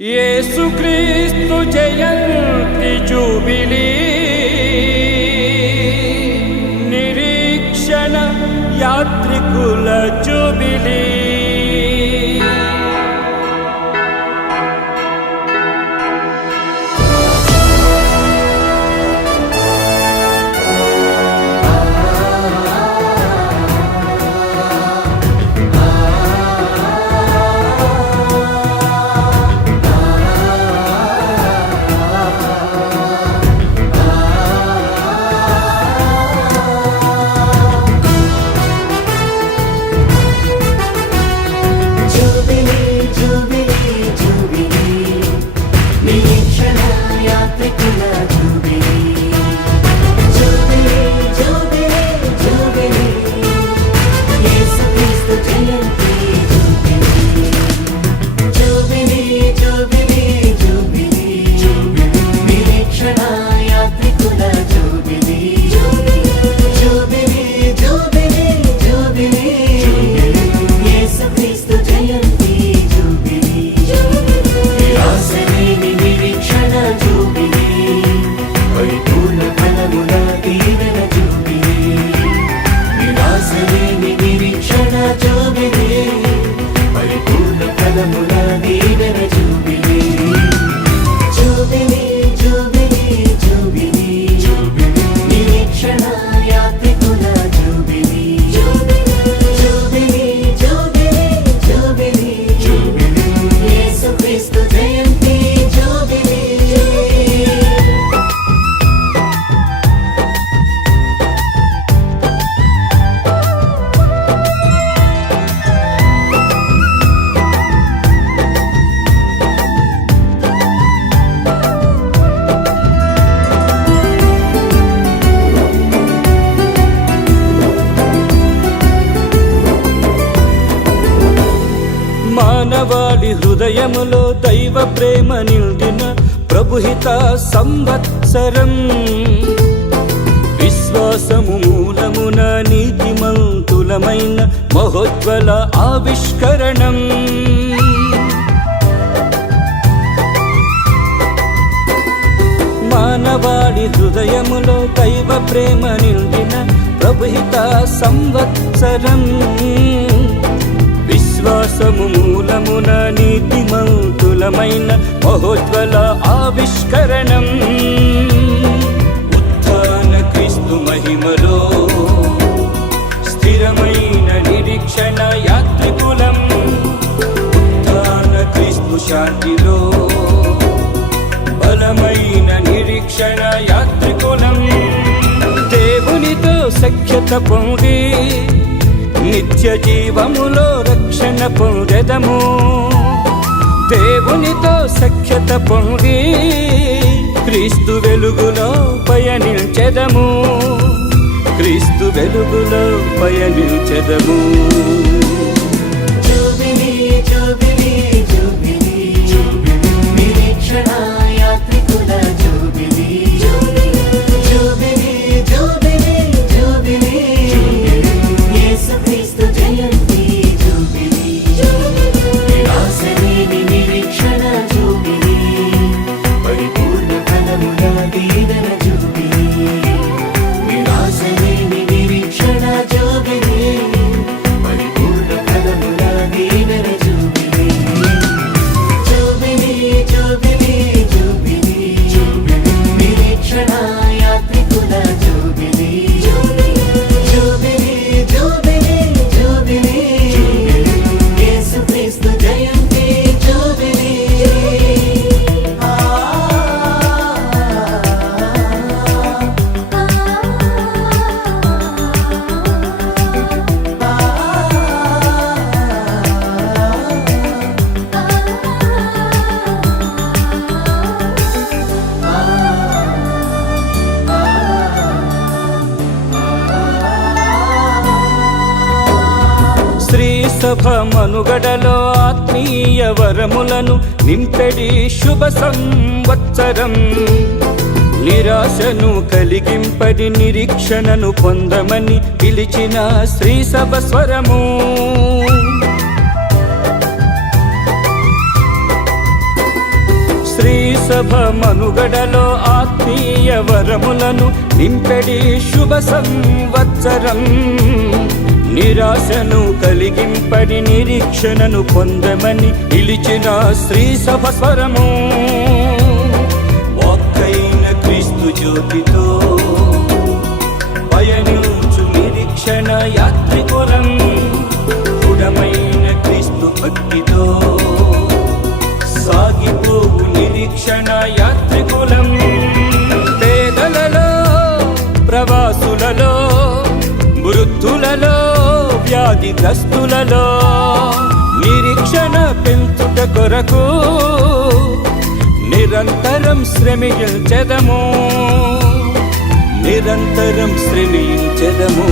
యేసుక్రీస్తు జయంతి జూబిలీ నిరీక్షణ యాత్రికుల జూబిలీ మానవాళి హృదయములో దైవ ప్రేమ నిండిన ప్రభుహిత సంవత్సరం, విశ్వాసము మూలమున నీతిమంతులమైన మహోజ్వల ఆవిష్కరణం. మానవాళి హృదయములో దైవ ప్రేమ నిండిన ప్రభుహిత సంవత్సరం, విశ్వాసము మూలమున నీతిమంతులమైన మహోజ్వల ఆవిష్కరణం. ఉత్థాన క్రీస్తు మహిమలో స్థిరమైన నిరీక్షణ యాత్రికులం, ఉత్థాన క్రీస్తు శాంతిలో బలమైన నిరీక్షణ యాత్రికులం. దేవునితో సఖ్యత పొంది నిత్య జీవములో రక్షణ పొందెదము, దేవునితో సఖ్యత పొంది క్రీస్తు వెలుగులో పయనించెదము, క్రీస్తు వెలుగులో పయనించెదము. జూబిలీ జూబిలీ జూబిలీ నిరీక్షణ యాత్రికుల జూబిలీ, జూబిలీ జూబిలీ జూబిలీ యేసుక్రీస్తు జయంతి జూబిలీ, నిరాశలేని నిరీక్షణ జూబిలీ, పరిపూర్ణ ఫలముల దీవెన జూబిలీ, నిరాశలేని నిరీక్షణ జూబిలీ, పరిపూర్ణ ఫలముల దీవెన జూబిలీ, జూబిలీ జూబిలీ జూబిలీ నిరీక్షణ యాత్రికుల జూబిలీ, జూబిలీ జూబిలీ జూబిలీ యేసుక్రీస్తు జయంతి జూబిలీ. శ్రీ సభ మనుగడలో ఆత్మీయ వరములను నింపెడి శుభ సంవత్సరం, నిరాశను కలిగింపడి నిరీక్షణను పొందమని పిలిచిన శ్రీ సభ స్వరము. శ్రీ సభ మనుగడలో ఆత్మీయ వరములను నింపెడి శుభ సంవత్సరం. నిరాశను కలిగింపడి నిరీక్షణను పొందమని పిలిచిన శ్రీ సభ స్వరము. వాక్కైన క్రీస్తు జ్యోతితో పయనించు నిరీక్షణ యాత్రికులం. దృఢమైన క్రీస్తు భక్తితో సాగిపోవు నిరీక్షణ యాత్రికులం. పేదలలో, ప్రవాసులలో, వృద్ధులలో, వ్యాధిగ్రస్తులలో నిరీక్షణ పెంచుట కొరకు నిరంతరం శ్రమించెదము, నిరంతరం శ్రమించెదము.